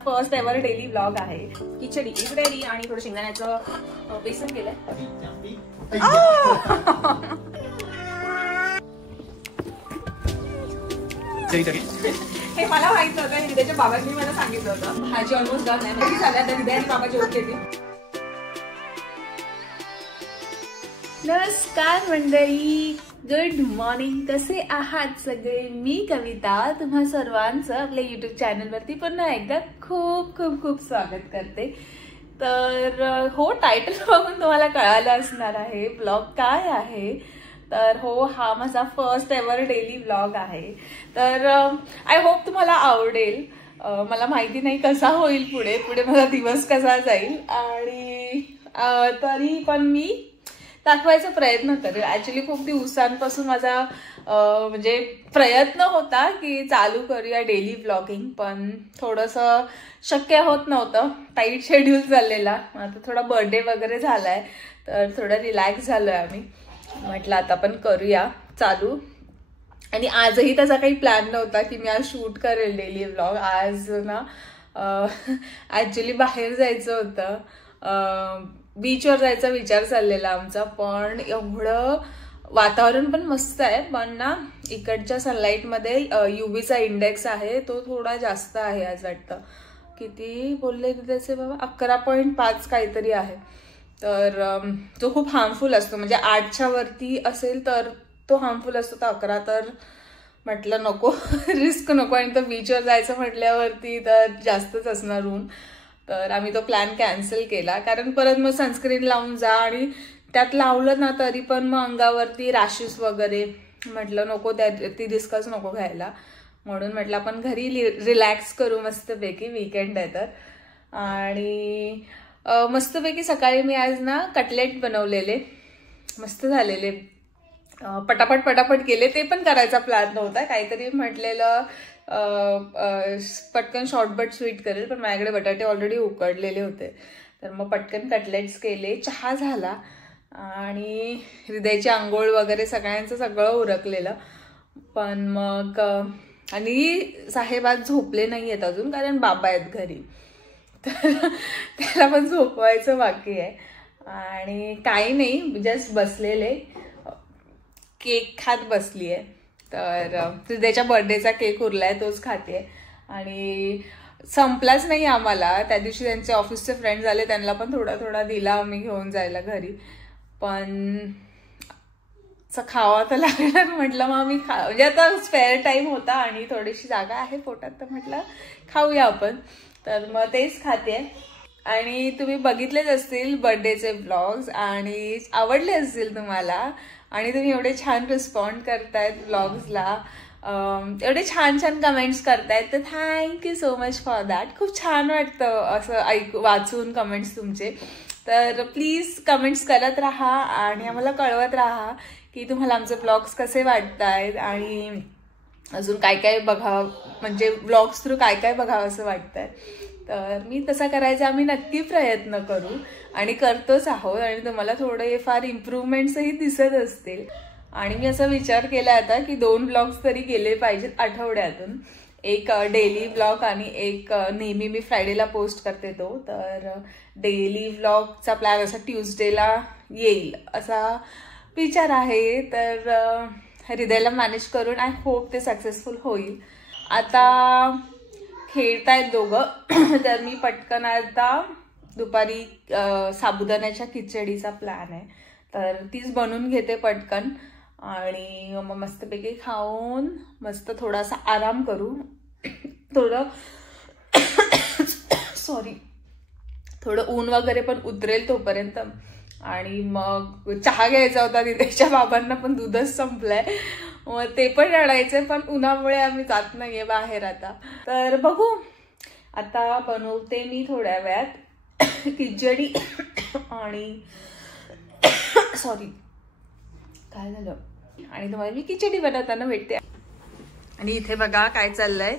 First ever daily vlog आहे. खिचडी इकडे आणि थोडं शेंगदाण्याचं बेसन केलंय. हे मला माहित नव्हतं. हृदयाच्या बाबांनी मला सांगितलं होतं. भाजी ऑलमोस्ट डन आहे. म्हणजे झाल्या तर हृदय आणि बाबा जेवण घेतील. नमस्कार मंडळी, गुड मॉर्निंग. कसे आहात सगळे? मी कविता तुम्हा सर्वांचं आपल्या युट्यूब चॅनलवरती पुन्हा एकदा खूप खूप खूप स्वागत करते. तर हो, टायटल बघून तुम्हाला कळालं असणार आहे ब्लॉग काय आहे. तर हो, हा माझा फर्स्ट एव्हर डेली व्लॉग आहे. तर आय होप तुम्हाला आवडेल. मला माहिती नाही कसा होईल पुढे पुढे माझा दिवस कसा जाईल, आणि तरी पण मी दाखवायचा प्रयत्न करेल. ऍक्च्युली खूप दिवसांपासून माझा म्हणजे प्रयत्न होता की चालू करूया डेली व्लॉगिंग, पण थोडंसं शक्य होत नव्हतं. टाईट शेड्यूल चाललेला. आता थोडा बर्थडे वगैरे झालाय तर थोडं रिलॅक्स झालोय आम्ही. म्हटलं आता आपण करूया चालू. आणि आजही त्याचा काही प्लॅन नव्हता की मी आज शूट करेल डेली व्लॉग. आज ना ऍक्च्युली बाहेर जायचं होतं. बीचवर जायचा विचार चाललेला आमचा, पण एवढं वातावरण पण मस्त आहे, पण ना इकडच्या सनलाईटमध्ये UVचा इंडेक्स आहे तो थोडा जास्त आहे. आज वाटतं किती बोलले त्याचे बाबा 11.5 काहीतरी आहे. तर तो खूप हार्मफुल असतो. म्हणजे 8च्या वरती असेल तर तो हार्मफुल असतो. तर 11 तर म्हटलं नको, रिस्क नको. आणि तो बीचवर जायचं म्हटल्यावरती तर जास्तच असणार ऊन. तर आम्ही तो प्लॅन कॅन्सल केला, कारण परत मग सनस्क्रीन लावून जा, आणि त्यात लावलं ना तरी पण मग अंगावरती रॅशेस वगैरे. म्हटलं नको, ती रिस्कच नको घ्यायला. म्हणून म्हटलं आपण घरी रिलॅक्स करू मस्तपैकी. वीकेंड आहे तर. आणि मस्तपैकी सकाळी मी आज ना कटलेट बनवलेले, मस्त झालेले. पटापट केले. ते पण करायचा प्लॅन नव्हता. काहीतरी म्हटलेलं पटकन शॉर्टबट स्वीट करेल, पण माझ्याकडे बटाटे ऑलरेडी उकडलेले होते. तर मग पटकन कटलेट्स केले. चहा झाला आणि हृदयाची आंघोळ वगैरे सगळ्यांचं सगळं उरकलेलं. पण मग आणि साहेब आज झोपले नाही आहेत अजून, कारण बाबा आहेत घरी. तर त्याला पण झोपवायचं बाकी आहे. आणि काही नाही, जस्ट बसलेले, केक खात बसली आहे. तर हृदयाच्या बर्थडेचा केक उरलाय, तोच खाते. आणि संपलाच नाही आम्हाला. त्या दिवशी त्यांचे ऑफिसचे फ्रेंड्स आले, त्यांना पण थोडा थोडा दिला आम्ही घेऊन जायला घरी. पण खावा तर लागणार. म्हटलं मग मी म्हणजे आता स्पेअर टाइम होता आणि थोडीशी जागा आहे पोटात, तर म्हटलं खाऊया आपण. तर मग तेच खाते. आणि तुम्ही बघितलेच असतील बर्थडेचे व्लॉग्स आणि आवडले असतील तुम्हाला. आणि तुम्ही एवढे छान रिस्पॉन्ड करतायत व्लॉग्सला, एवढे छान छान कमेंट्स करतायत. तर thank you so much for that. खूप छान वाटतं असं वाचून कमेंट्स तुमचे. तर प्लीज कमेंट्स करत राहा आणि आम्हाला कळवत राहा की तुम्हाला आमचे व्लॉग्स कसे वाटतायत आणि अजून काय काय बघावं, म्हणजे व्लॉग्स थ्रू काय काय बघावं असं वाटतंय. तर मी तसा करायचा आम्ही नक्की प्रयत्न करू आणि करतोच आहोत. आणि तुम्हाला थोडे फार इम्प्रूव्हमेंट्सही दिसत असतील. आणि मी असा विचार केला आता की 2 व्लॉग्स तरी केले पाहिजेत आठवड्यातून. एक डेली व्लॉग आणि एक नेहमी मी फ्रायडेला पोस्ट करते तो. तर डेली व्लॉगचा प्लॅन असा ट्यूजडेला येईल असा विचार आहे. तर हृदयाला मॅनेज करून आय होप ते सक्सेसफुल होईल. आता खेळतायत दोघं. तर मी पटकन आता दुपारी साबुदाण्याच्या खिचडीचा प्लॅन आहे, तर तीच बनवून घेते पटकन. आणि मग मस्तपैकी खाऊन मस्त थोडासा आराम करू. थोडं ऊन वगैरे पण उतरेल तोपर्यंत. आणि मग चहा घ्यायचा होता. तिच्या बाबांना पण दूधच संपलंय, मग ते पण रडायचंय, पण उन्हामुळे आम्ही जात नाहीये बाहेर आता. तर बघू, आता बनवते मी थोड्या वेळात खिचडी. आणि सॉरी काय झालं. आणि तुम्हाला मी खिचडी बनवताना भेटते. आणि इथे बघा काय चाललंय.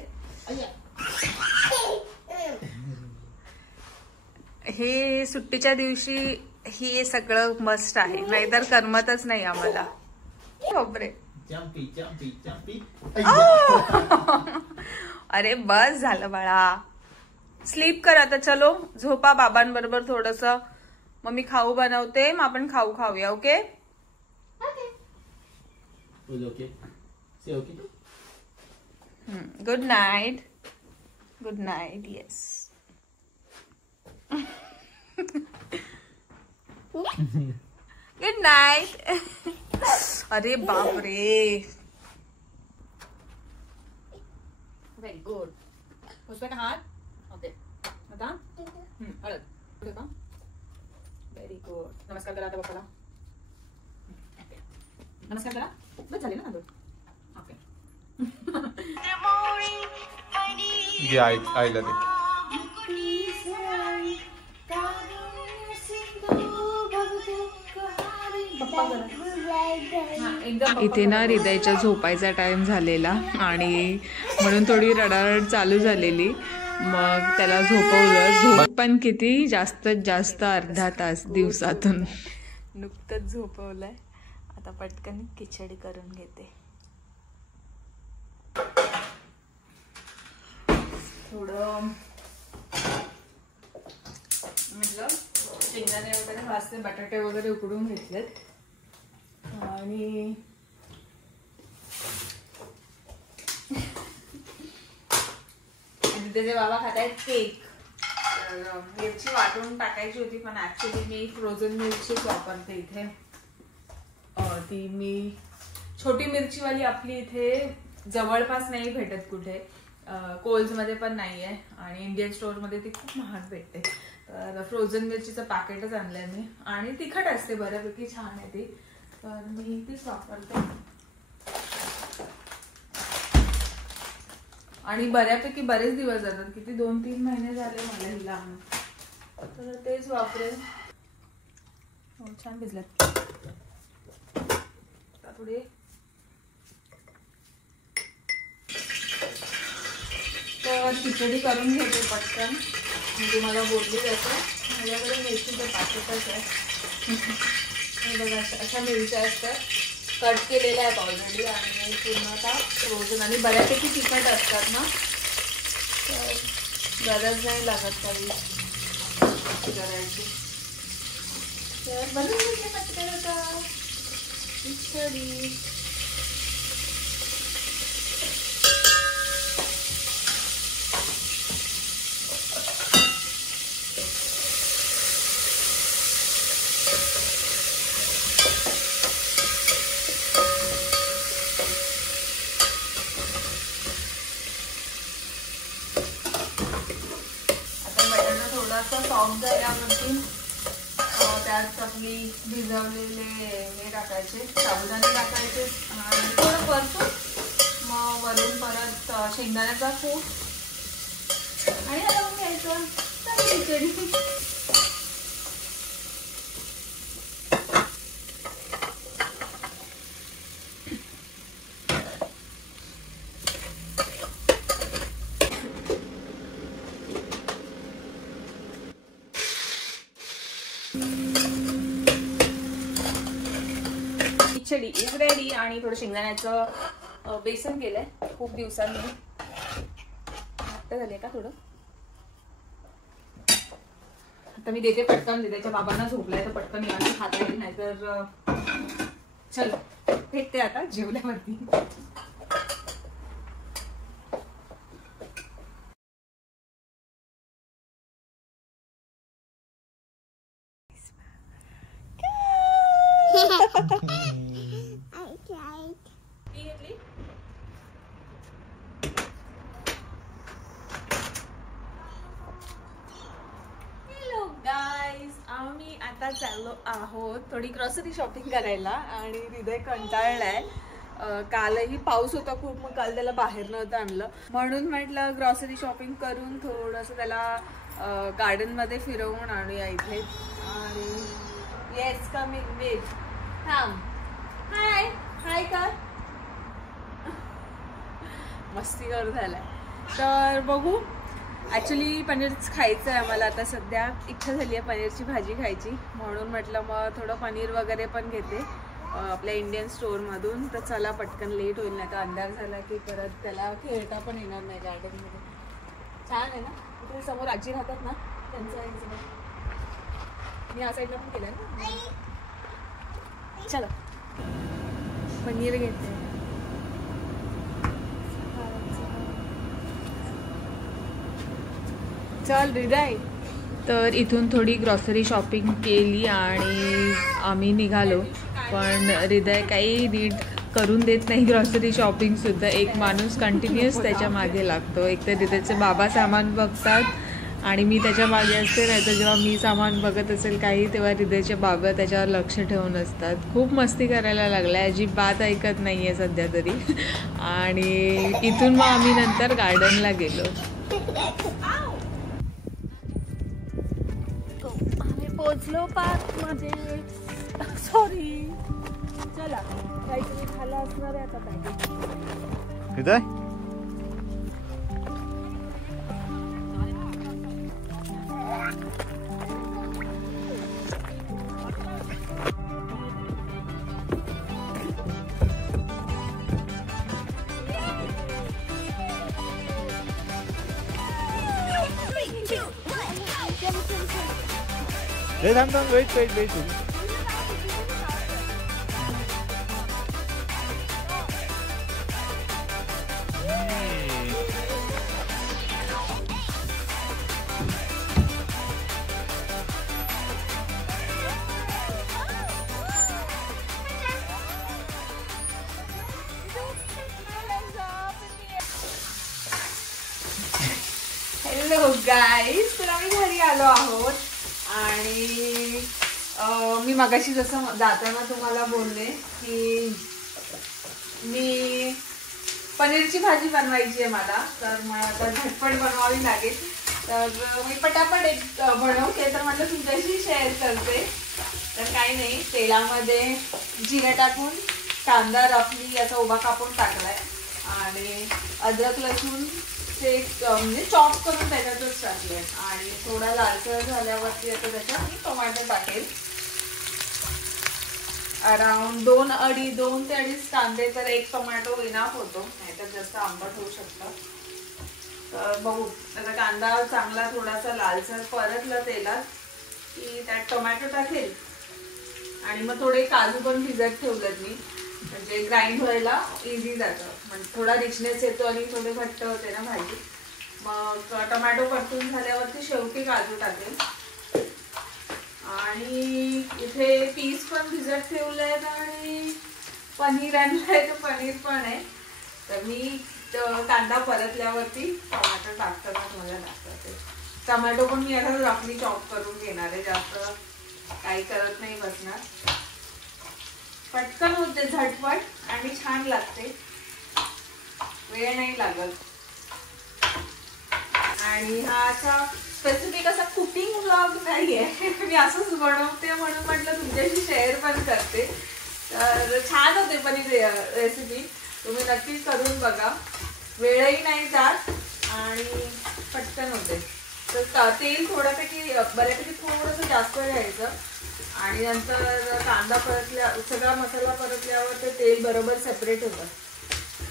हे सुट्टीच्या दिवशी हे सगळं मस्ट आहे, नाहीतर करमतच नाही आम्हाला. बापरे. अरे बस झालं बाळा, स्लीप कर आता, चलो झोपा बाबांबरोबर थोडस. मग मी खाऊ बनवते, मग आपण खाऊ खाऊया. Okay good night. Good night. Yes good night. अरे बापरे. Very good. पुसवे का हात. ओके आता हळद का. Very good. नमस्कार करा आता बाप्पाला. नमस्कार करा. बस झाले ना. ओके आईला दे. इथे ना हृदयच्या झोपायचा टाइम झालेला आणि म्हणून थोडी रडारड चालू झालेली. मग त्याला झोपवलं. झोप पण किती, जास्तीत जास्त अर्धा तास दिवसातून. नुकतंच झोपवलंय. आता पटकन खिचडी करून घेते. थोडं म्हटलं शेंगदाणे वगैरे भाजते, बटाटे वगैरे उकडून घेतलेत आणि त्याचे बाबा खात आहेत केक. तर मिरची वाटून टाकायची होती पण ऍक्च्युली मी फ्रोझन मिरचीच वापरते इथे. ती मी छोटी मिरचीवाली आपली इथे जवळपास नाही भेटत कुठे. कोल्स मध्ये पण नाहीये आणि इंडियन स्टोअर मध्ये ती खूप महाग भेटते. तर फ्रोझन मिरचीचं पॅकेटच आणलंय मी आणि तिखट असते बऱ्यापैकी, छान आहे ती. तर मी तीच वापरते आणि बऱ्यापैकी बरेच दिवस जातात. किती 2-3 महिने झाले मला हिला आणून. तर तेच वापरेल. छान भिजल्यात. थोडे तर खिचडी करून घेते पटकन. मी तुम्हाला बोलली जाते माझ्याकडे मिरचीचं पॅकेटच आहे. बघा अशा मिरच्या असतात, कट केलेल्या आहेत ऑलरेडी आणि पूर्णतः फ्रोझन आणि बऱ्यापैकी तिखट असतात ना. तर गरज नाही लागत काही करायची. तर बनवून घेतलं पटकन आता खिचडी. सॉफ्ट झाल्यावरती त्यात आपली भिजवलेले हे टाकायचे, साबुदाणे टाकायचे आणि थोडं परतून मग वरून परत शेंगदाण्याचा कूट आणि हलवून घ्यायचं. खिचडी खिचडी इज रेडी. आणि थोडं शेंगदाण्याचं बेसन केलंय खूप दिवसांनी. आता झाले का थोडं. आता मी देते पटकन. त्याच्या बाबांना झोपलाय तर पटकन यायला खाता येईल, नाही तर चलो भेटते आता जेवल्यावरती. हॅलो गाईज, आम्ही आता चाललो आहोत थोडी ग्रॉसरी शॉपिंग करायला आणि हृदय कंटाळलाय. कालही पाऊस होता खूप, मग काल त्याला बाहेर नव्हतं आणलं म्हणून म्हटलं ग्रॉसरी शॉपिंग करून थोडंसं त्याला गार्डन मध्ये फिरवून आणूया इथे. आणि येस कमिंग विथ थांब. हाय हाय कर. मस्ती करू झालाय. तर बघू. ॲक्च्युली पनीरच खायचं आहे आम्हाला आता सध्या. इच्छा झाली आहे पनीरची भाजी खायची म्हणून म्हटलं मग थोडं पनीर वगैरे पण घेते आपल्या इंडियन स्टोअरमधून. तर चला पटकन लेट होईल, नाही तर अंधार झाला की परत त्याला खेळता पण येणार नाही गार्डनमध्ये. छान आहे ना. इथे समोर आजी राहतात ना, त्यांचं मी या साईडला पण केलंय ना. चला पनीर घेते. चल हृदय. तर इथून थोडी ग्रॉसरी शॉपिंग केली आणि आम्ही निघालो. पण हृदय काही नीट करून देत नाही ग्रॉसरी शॉपिंगसुद्धा. एक माणूस कंटिन्युअस त्याच्या मागे लागतो. एक तर हृदयचे बाबा सामान बघतात आणि मी त्याच्या मागे असते. नाही तर जेव्हा मी सामान बघत असेल काही तेव्हा हृदयचे बाबा त्याच्यावर लक्ष ठेवून असतात. खूप मस्ती करायला लागला आहे. अजिबात ऐकत नाही आहे सध्या तरी. आणि इथून मग आम्ही नंतर गार्डनला गेलो. पोचलो पार्कमध्ये. सॉरी. चला काहीतरी खायला असणार आहे आता. काय वेट. Hello guys. तर आम्ही घरी आलो आहोत आणि मी मगाशी जसं जाताना तुम्हाला बोलले की मी पनीरची भाजी बनवायची आहे मला. तर मला आता झटपट बनवावी लागेल. तर मी पटापट एक बनवते. तर म्हटलं तुमच्याशी शेअर करते. तर काही नाही, तेलामध्ये जिरे टाकून कांदा रफली याचा उभा कापून टाकलाय आणि अद्रक लसूण ते म्हणजे चॉप करून त्याच्यातच टाकले. आणि थोडा लालसर झाल्यावरती आता त्याच्यात मी टोमॅटो टाकेल. अराउंड 2 ते अडीच कांदे. तर एक टोमॅटो इनाफ होतो, नाहीतर जास्त आंबट होऊ शकतं. तर बघू. आता कांदा चांगला थोडासा लालसर परतला तेलात की त्यात टोमॅटो टाकेल. आणि मग थोडे काजू पण भिजत ठेवलेत मी, म्हणजे ग्राइंड व्हायला इझी जातं. म्हणजे थोडा रिचनेस येतो आणि थोडे घट्ट होते ना भाजी. मग टोमॅटो परतून झाल्यावरती शेवटी काजू टाकेल. आणि इथे पीस पण भिजत ठेवलेत आणि पनीर आणलंय. तर पनीर पण आहे. तर मी कांदा परतल्यावरती टोमॅटो टाकताना तुम्हाला दाखवते. टोमॅटो पण मी आता रफली चॉप करून घेणार आहे. जास्त काही करत नाही बसणार. पटकन होते, झटपट आणि छान लागते. वेळ नाही लागत. आणि हा असा स्पेसिफिक असा कुकिंग व्लॉग नाहीये. मी असंच बनवते म्हणून म्हटलं तुमच्याशी शेअर पण करते. तर छान होते पनीर रेसिपी. तुम्ही नक्कीच करून बघा. वेळही नाही जात आणि पटकन होते. तर तेल थोड्यापैकी बऱ्यापैकी थोडंसं जास्त घ्यायचं. आणि नंतर कांदा परतल्या सगळा मसाला परतल्यावर ते तेल बरोबर सेपरेट होतं.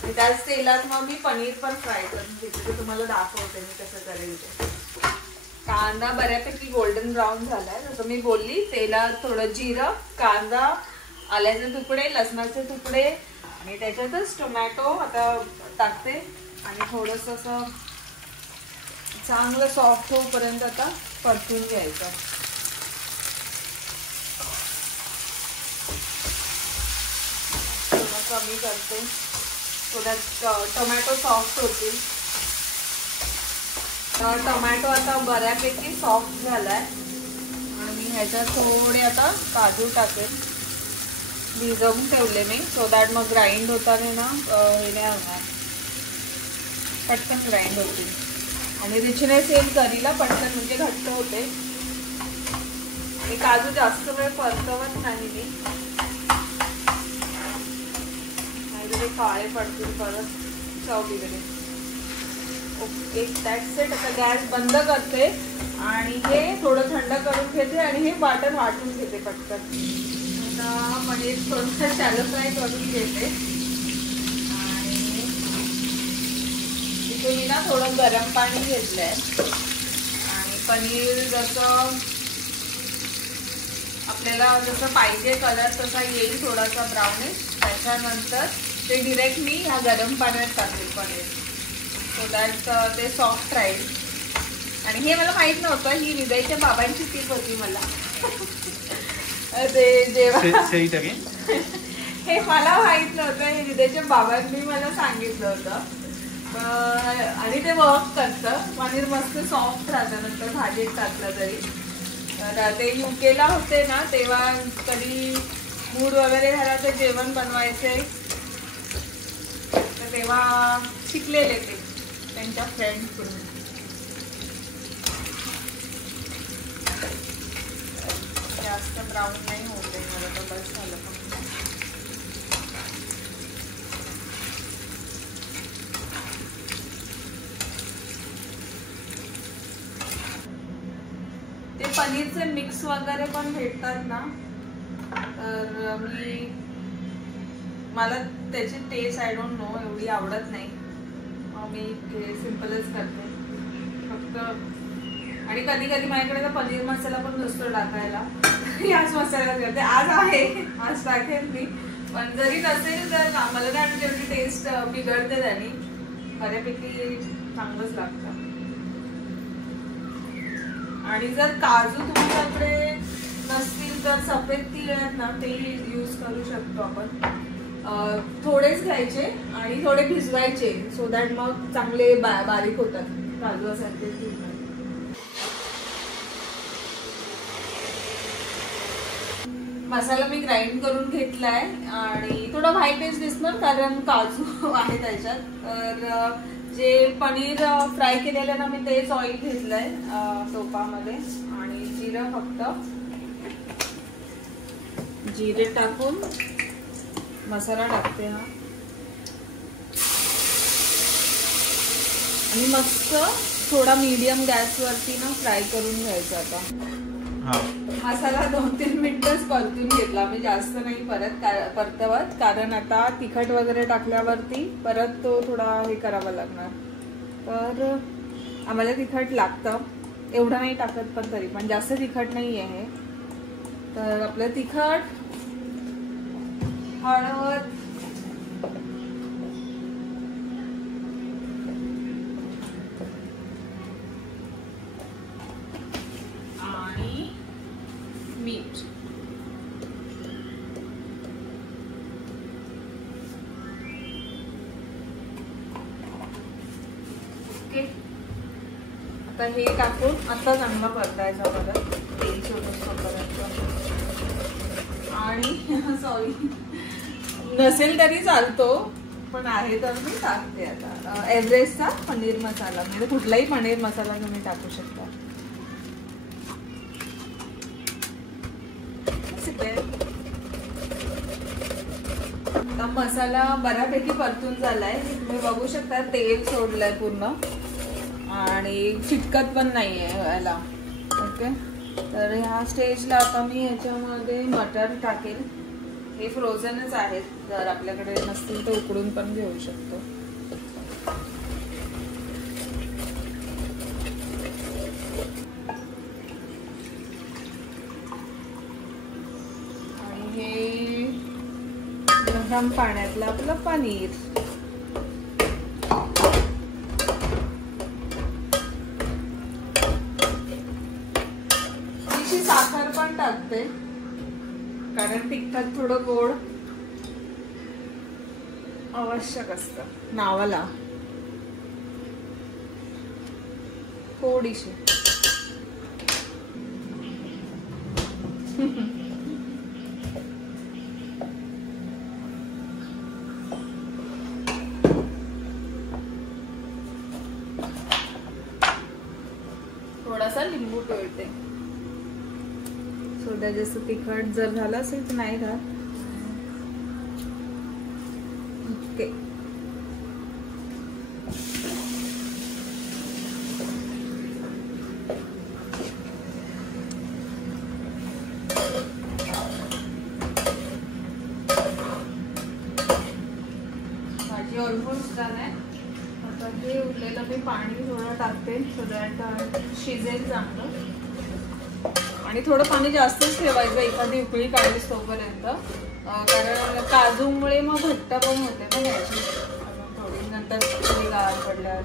आणि त्याच तेलात मग मी पनीर पण फ्राय करून घेते. ते तुम्हाला दाखवते मी कसं करेल ते. कांदा बऱ्यापैकी गोल्डन ब्राऊन झालाय. जसं मी बोलली, तेलात थोडं जिरं, कांदा, आल्याचे तुकडे, लसणाचे तुकडे आणि त्याच्यातच टोमॅटो आता टाकते. आणि थोडंसं असं चांगलं सॉफ्ट होईपर्यंत आता परतून घ्यायचं. थोडं कमी करते, थोडं टोमॅटो सॉफ्ट होतील. टोमॅटो आता बऱ्यापैकी सॉफ्ट झालाय आणि मी ह्याच्यात थोडे आता काजू टाकेल. भिजवून ठेवले मी, सो दॅट मग ग्राइंड होताना ना हे नाही होणार, पटकन ग्राइंड होतील. आणि रिचनेस येईल करीला पटकन, म्हणजे घट्ट होते. हे काजू जास्त वेळ परतवत नाही मी, नाहीतरी काळे पडतील परत चव बिघडेल. Okay, that's it. आता गॅस बंद करते आणि हे थोडं थंड करून घेते आणि हे वाटण वाटून घेते पटकन. आता पनीर थोडंसं शॅलो फ्राय करून घेते आणि इथे मी ना थोडं गरम पाणी घेतलंय आणि पनीर जसं आपल्याला जसं पाहिजे कलर तसा येईल थोडासा ब्राउनिश, त्याच्यानंतर ते डिरेक्ट मी ह्या गरम पाण्यात टाकेल पनीर, सो दॅट ते सॉफ्ट राहील. आणि हे मला माहित नव्हतं, ही हृदयच्या बाबांची टीप होती मला. ते जेव्हा हे मला माहित नव्हतं, हे हृदयच्या बाबांनी मला सांगितलं होतं. आणि ते वर्क करतं, पनीर मस्त सॉफ्ट राहतं नंतर भाजीत टाकलं तरी. तर ते युकेला होते ना तेव्हा कधी मूड वगैरे झाला तर जेवण बनवायचे, तर तेव्हा शिकलेले ते त्यांच्या फ्रेंड्सकडून. जास्त ब्राऊन नाही होते मला तर बस झालं. ते पनीरचे मिक्स वगैरे पण भेटतात ना, तर मला त्याची टेस्ट आय डोंट नो एवढी आवडत नाही, मी सिम्पलच करते फक्त. आणि कधी कधी माझ्याकडे तर पनीर मसाला पण नसतो टाकायला, याच मसाल्यात करते. आज आहे, आज टाकेल मी, पण जरी नसेल तर मला काय जेवढी टेस्ट बिघडते त्याने बऱ्यापैकी चांगलंच लागतं. आणि जर काजू तुमच्याकडे नसतील तर सफेद तीळ आहेत ना, ते यूज करू शकतो आपण. थोडेच घ्यायचे आणि थोडे भिजवायचे, सो दॅट मग चांगले बारीक होतात काजू सारखे. मसाला मी ग्राइंड करून घेतलाय आणि थोडा व्हाईटेज दिसणार कारण काजू आहे त्याच्यात. तर जे पनीर फ्राय केलेलं ना मी तेच ऑइल घेतलंय टोपामध्ये, आणि जिरं फक्त जिरे टाकून मसाला टाकते हा, आणि मस्त थोडा मीडियम गॅसवरती ना फ्राय करून घ्यायचा. आता मसाला 2-3 मिनिटच परतून घेतला मी, जास्त नाही परतवत, कारण आता तिखट वगैरे टाकल्यावरती परत तो थोडा हे करावा लागणार. तर आम्हाला तिखट लागतं, एवढं नाही टाकत पण तरी पण जास्त तिखट नाही आहे. तर आपलं तिखट, हळद, आणि मीठ. ओके, आता हे टाकून आता चांगला परतायचा परत तेल सोडून. आणि सॉरी नसेल तरी चालतो, पण आहे तर मी टाकते आता एव्हरेस्टचा पनीर मसाला, म्हणजे कुठलाही पनीर मसाला तुम्ही टाकू शकता. आता मसाला बऱ्यापैकी परतून झालाय, तुम्ही बघू शकता तेल सोडलंय पूर्ण आणि चिटकत पण नाहीये याला. ओके, तर ह्या स्टेजला आता मी ह्याच्यामध्ये मटर टाकेल. हे फ्रोझनच आहेत, जर आपल्याकडे नसतील तर उकडून पण घेऊ शकतो. आणि हे गरम पाण्यातलं आपलं पनीर. थोडीशी साखर पण टाकते कारण तिखट थोडं गोड आवश्यक असतं नावाला. थोडीशी थोडासा लिंबू पिळते, सोडा जसं तिखट जर झालं असेल तर नाही राहत. ओके, भाजी ऑलमोस्ट डन आहे. आता हे उरले ठेवलेलं मी पाणी थोडं टाकते सो दॅट शिजेल चांगलं. आणि थोडं पाणी जास्तच ठेवायचं एखादी उकळी काढलीस तोपर्यंत, कारण काजूमुळे मग घट्ट पण होते ना याची थोडी नंतर गार पडल्यावर.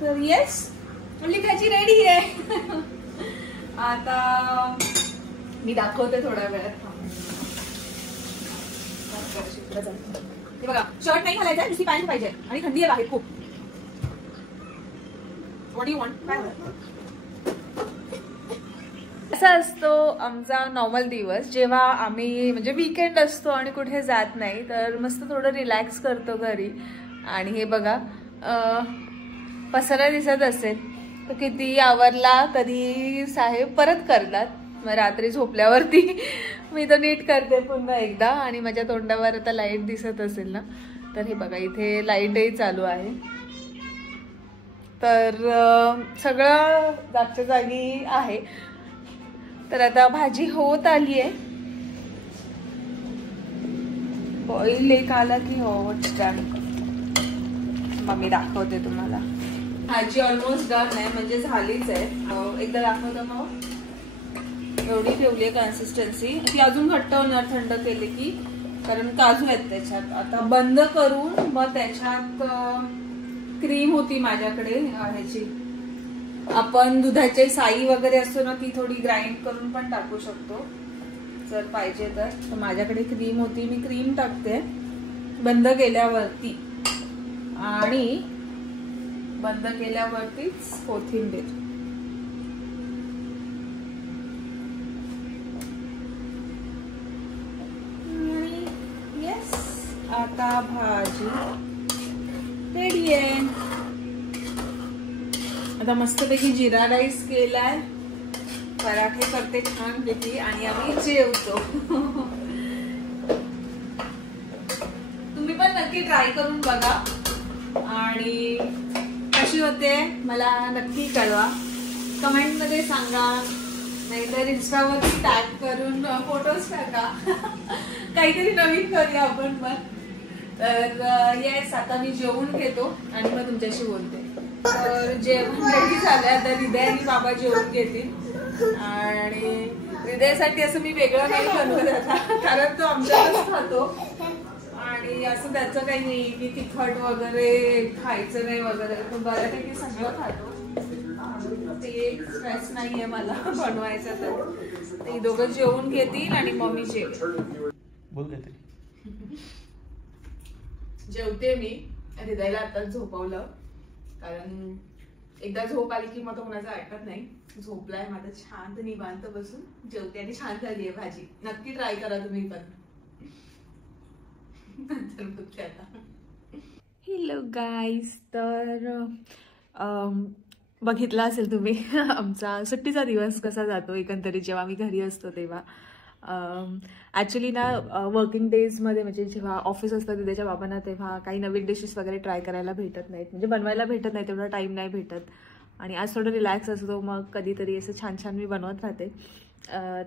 तर येस, आपली भाजी रेडी आहे. आता मी दाखवते थोड्या वेळात. हे बघा, शर्ट नाही घालायचं, नुसती पॅन्ट पाहिजे आणि थंडी आहे बाहेर खूप. What you want? काय असा असतो आमचा नॉर्मल दिवस, जेव्हा आम्ही म्हणजे वीकेंड असतो आणि कुठे जात नाही, तर मस्त थोडं रिलॅक्स करतो घरी. आणि हे बघा, पसारा दिसत असेल तर किती आवरला, कधी साहेब परत करतात. मग रात्री झोपल्यावरती मी तर नीट करते पुन्हा एकदा. आणि माझ्या तोंडावर आता लाईट दिसत असेल ना, तर हे बघा इथे लाईटही चालू आहे. तर सगळं जागच्या जागी आहे. तर आता भाजी होत आली आहे. बॉईल एक आला की हो डन. मग मी दाखवते तुम्हाला. भाजी ऑलमोस्ट डन आहे, म्हणजे झालीच आहे. एकदा दाखवतो मग. एवढी ठेवली आहे कन्सिस्टन्सी. ती अजून घट्ट होणार थंड केली की, कारण काजू आहेत त्याच्यात. आता बंद करून मग त्याच्यात क्रीम होती माझ्याकडे ह्याची, आपण दुधाची साई वगैरे असतो ना, ती थोडी ग्राइंड करून पण टाकू शकतो जर पाहिजे तर. माझ्याकडे क्रीम होती, मी क्रीम टाकते बंद केल्यावरती. आणि बंद केल्यावरतीच कोथिंबीर. आता भाजी रेडी आहे. आता मस्तपैकी जिरा राईस केलाय, पराठे करते छान पैकी आणि आम्ही जेवतो. तुम्ही पण नक्की ट्राय करून बघा आणि कशी होते मला नक्की कळवा. कमेंट मध्ये सांगा, नाहीतर इंस्टावरती टॅग करून फोटोज टाका. काहीतरी नवीन करूया आपण पण. तर येस, आता मी जेवून घेतो आणि मग तुमच्याशी बोलते. तर जेवण रेडी झालंय. आता हृदय आणि बाबा जेवून घेतील. आणि हृदयासाठी असं मी वेगळं काही बनवत आता, कारण तो आमच्यातच खातो. आणि असं त्याचं काही नाही की तिखट वगैरे खायचं नाही वगैरे, तो बऱ्यापैकी सगळं खातो. ते एक स्ट्रेस नाहीये मला बनवायचा. तर ते दोघं जेवून घेतील आणि मग मी जेवते. मी हृदयला आता झोपवलं, कारण एकदा झोप आली की मग तो कोणाचं ऐकत नाही. झोपलाय माझं शांत निवांत बसून जेवते आणि छान झाली आहे भाजी. नक्की ट्राय करा तुम्ही पण. हॅलो गाईज, तर बघितला असेल तुम्ही आमचा सुट्टीचा दिवस कसा जातो एकंदरीत जेव्हा मी घरी असतो तेव्हा. ॲक्च्युली ना वर्किंग डेजमध्ये म्हणजे जेव्हा ऑफिस असतं त्याच्या बाबांना, तेव्हा काही नवीन डिशेस वगैरे ट्राय करायला भेटत नाहीत, म्हणजे बनवायला भेटत नाही, तेवढा टाईम नाही भेटत. आणि आज थोडं रिलॅक्स असतो, मग कधीतरी असं छान छान मी बनवत राहते.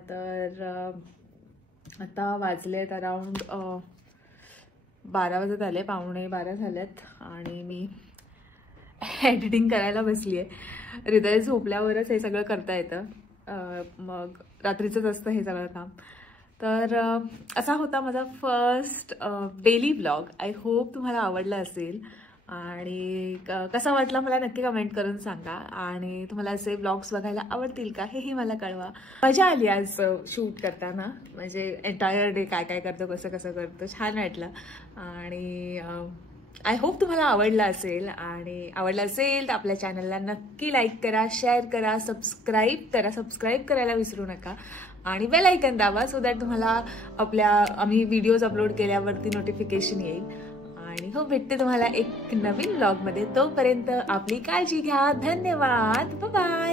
तर आता वाजलेत अराउंड 12 वाजत आले, 11:45 झालेत. आणि मी एडिटिंग करायला बसली आहे. हृदय झोपल्यावरच हे सगळं करता येतं, मग रात्रीचंच असतं हे सगळं काम. तर असा होता माझा first daily blog. I hope तुम्हाला आवडला असेल. आणि कसा वाटला मला नक्की कमेंट करून सांगा. आणि तुम्हाला असे ब्लॉग्स बघायला आवडतील का हेही मला कळवा. मजा आली आज शूट करताना, म्हणजे एंटायर डे काय काय करतो, कसं कसं करतो, छान वाटलं. आणि आय होप तुम्हाला आवडला असेल. आणि आवडलं असेल तर आपल्या चॅनलला नक्की लाईक करा, शेअर करा, सबस्क्राईब करा. सबस्क्राईब करायला विसरू नका. आणि बेल आयकन दाबा, सो दॅट तुम्हाला आम्ही व्हिडिओज अपलोड केल्यावरती नोटिफिकेशन येईल. आणि हो, भेटते तुम्हाला एक नवीन ब्लॉगमध्ये. तोपर्यंत आपली काळजी घ्या. धन्यवाद. Bye bye.